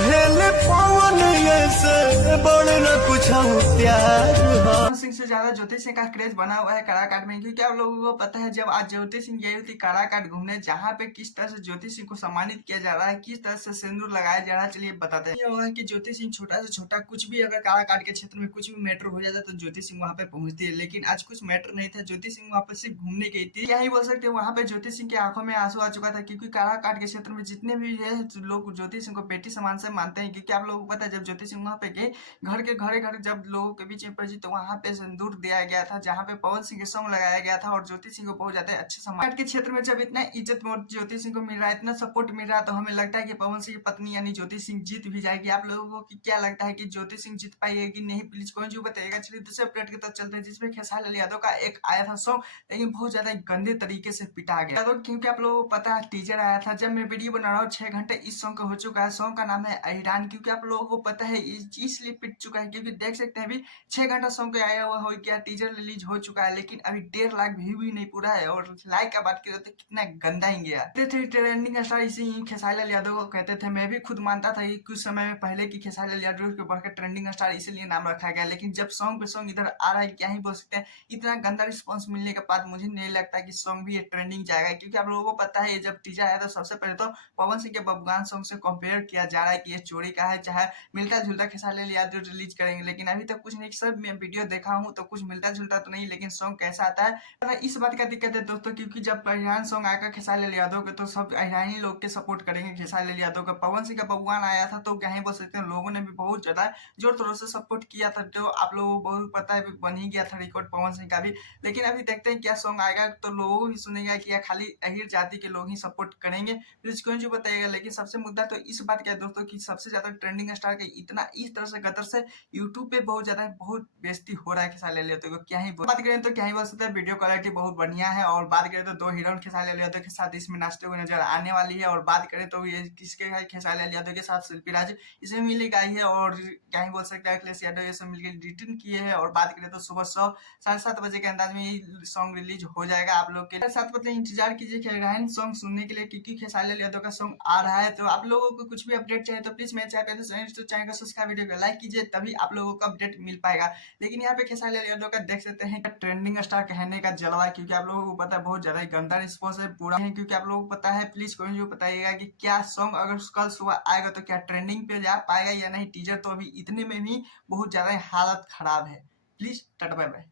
कहेले पवन से बड़ न कुछ प्यार पवन सिंह से ज्यादा ज्योति सिंह का क्रेज बना हुआ है काराकाट में, क्योंकि आप लोगों को पता है जब आज ज्योति सिंह गई थी काराकाट घूमने, जहाँ पे किस तरह से ज्योति सिंह को सम्मानित किया जा रहा है, किस तरह से सिंदूर लगाया जा रहा है, चलिए बताते हैं। ये होगा कि ज्योति सिंह छोटा से छोटा कुछ भी अगर काराकाट के क्षेत्र में कुछ भी मैटर हो जाता है तो ज्योति सिंह वहाँ पे पहुंचती है, लेकिन आज कुछ मैटर नहीं था। ज्योति सिंह वहाँ पे सिर्फ घूमने गई थी। क्या ही बोल सकते हैं, वहाँ पे ज्योति सिंह की आंखों में आंसू आ चुका था, क्योंकि काराकाट के क्षेत्र में जितने भी है लोग ज्योति सिंह को बेटी समान से मानते हैं। क्योंकि आप लोगों को पता है जब ज्योति सिंह वहाँ पे गए, घर के घरे घर जब लोगों के बीच में पहुंची तो वहां पे सिंदूर दिया गया था, जहां पे पवन सिंह के सॉन्ग लगाया गया था और ज्योति सिंह को बहुत ज्यादा अच्छे समाज के क्षेत्र में जब इतना इज्जत ज्योति सिंह को मिल रहा है, इतना सपोर्ट मिल रहा है, तो हमें लगता है कि पवन सिंह की पत्नी यानी ज्योति सिंह जीत भी जाएगी। आप लोगों को क्या लगता है कि ज्योति सिंह जीत पाएगी नहीं? प्लीज कमेंट जो बताइएगा। चलिए दूसरे अपडेट की तरफ चलते हैं, जिसमें खेसारी लाल यादव का एक आया था सॉन्ग, लेकिन बहुत ज्यादा गंदे तरीके से पिटा गया। तो क्योंकि आप लोगों को पता है टीजर आया था, जब मैं वीडियो बना रहा हूँ 6 घंटे इस सॉन्ग का हो चुका है। सॉन्ग का नाम है अहिरान। क्योंकि आप लोगों को पता है इसलिए पिट चुका है क्योंकि देख सकते हैं अभी 6 घंटा सॉन्ग का आया हुआ हो गया, टीजर रिलीज हो चुका है, लेकिन अभी 1.5 लाख व्यू भी नहीं पूरा है। और लाइक का बात करें तो कितना गंदा ही गया। ट्रेंडिंग स्टार इसी खेसारी लाल यादव को कहते थे। मैं भी खुद मानता था कि कुछ समय में पहले की खेसारी लाल यादव के बढ़कर ट्रेंडिंग स्टार इसीलिए नाम रखा गया, लेकिन जब सॉन्ग पे सॉन्ग इधर आ रहा है, क्या ही बोल सकते हैं। इतना गंदा रिस्पॉन्स मिलने के बाद मुझे नहीं लगता कि सॉन्ग भी ये ट्रेंडिंग जाएगा। क्योंकि आप लोगों को पता है जब टीजर आया था सबसे पहले तो पवन सिंह के बबुआन सॉन्ग से कंपेयर किया जा रहा है कि ये चोरी का है, चाहे मिलता जुलता खेसारी लाल यादव रिलीज करेंगे, लेकिन अभी तक कुछ नहीं। सब मैं वीडियो देखा हूँ तो कुछ मिलता जुलता तो नहीं, लेकिन सॉन्ग कैसा आता है इस बात का दिक्कत है दोस्तों। क्योंकि जब अहिरान सॉन्ग आएगा खेसारी लाल यादव के तो सब अहिरानी लोग के सपोर्ट करेंगे खेसारी लाल यादव का। पवन सिंह का बबुआन आया था तो क्या ही बोल सकते हैं, लोगों ने भी बहुत ज्यादा जोर तोर से सपोर्ट किया था, जो आप लोगों को बहुत पता है बन ही गया था रिकॉर्ड पवन सिंह का भी। लेकिन अभी देखते हैं क्या सॉन्ग आएगा, तो लोगों ही सुनेगा कि खाली अहिर जाति के लोग ही सपोर्ट करेंगे, प्लीज क्यों जो बताइएगा। लेकिन सबसे मुद्दा तो इस बात का है दोस्तों कि सबसे ज्यादा ट्रेंडिंग स्टार के इतना इस तरह से गदर से यूट्यूब पे बहुत बेइज्जती हो रहा है खेसारी लाल यादव को। क्या ही बात करें तो क्या ही बोल सकते हैं, वीडियो क्वालिटी बहुत बढ़िया है। और बात करें तो 2 हीरोइन खेसारी लाल यादव के साथ इसमें नाचते हुए नजर आने वाली है। और बात करें तो ये किसके है, खेसारी लाल यादव के साथ शिल्पी राज इसमें मिली गाई है। और क्या ही बोल सकते हैं, अखिलेश यादव ये सब मिलकर रिटर्न किए हैं। और बात करें तो सुबह 7:30 बजे के अंदाज में ये सॉन्ग रिलीज हो जाएगा। आप लोग के साथ मतलब इंतजार कीजिए खेराइन सॉन्ग सुनने के लिए, क्योंकि खेसारी लाल यादव का सॉन्ग आ रहा है। तो आप लोगों को कुछ भी अपडेट चाहिए तो प्लीज मेरे चैनल को सब्सक्राइब, वीडियो को लाइक कीजिए, तभी आप लोगों को अपडेट मिल पाएगा। लेकिन यहाँ पे खेसारी लाल यादव का देख सकते हैं ट्रेंडिंग स्टार कहने का जलवा है, क्योंकि आप लोगों को पता है बहुत ज्यादा गंदा रिस्पॉन्स है पूरा है। क्योंकि आप लोगों को पता है, प्लीज कमेंट जो बताइएगा कि क्या सॉन्ग अगर कल सुबह आएगा तो क्या ट्रेंडिंग पे जा पाएगा या नहीं। टीजर तो अभी इतने में भी बहुत ज्यादा हालत खराब है। Please tata bye bye.